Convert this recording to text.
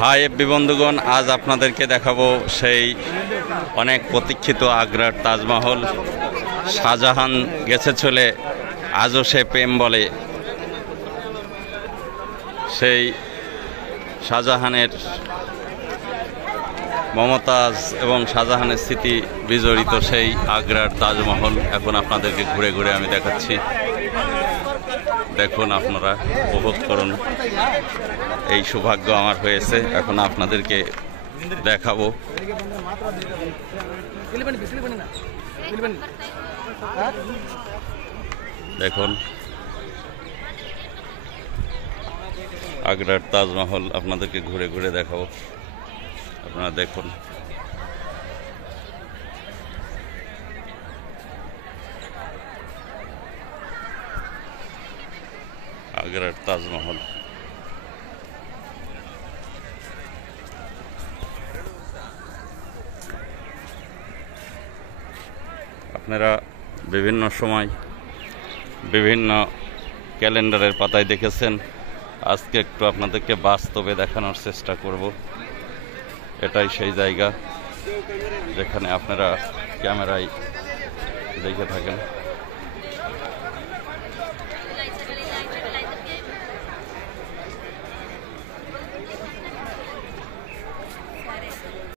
High FB বন্ধুগণ, আজ আপনাদেরকে দেখাবো সেই অনেক প্রতীক্ষিত আগ্রার তাজমহল। শাহজাহান গেছে চলে, আজও সে প্রেম বলে। সেই শাহজাহানের মমতাজ এবং শাহজাহানের স্মৃতি বিজড়িত সেই আগ্রার তাজমহল এখন আপনাদেরকে ঘুরে ঘুরে আমি দেখাচ্ছি। দেখুন, আপনারা উপভোগ করুন। এই সৌভাগ্য আমার হয়েছে, এখন আপনাদেরকে দেখাবো। দেখুন আগ্রার তাজমহল আপনাদেরকে ঘুরে ঘুরে দেখাবো, আপনারা দেখুন। আগ্রার তাজমহল আপনারা বিভিন্ন সময় বিভিন্ন ক্যালেন্ডারের পাতায় দেখেছেন, আজকে একটু আপনাদেরকে বাস্তবে দেখানোর চেষ্টা করব। এটাই সেই জায়গা যেখানে আপনারা ক্যামেরায় দেখে থাকেন।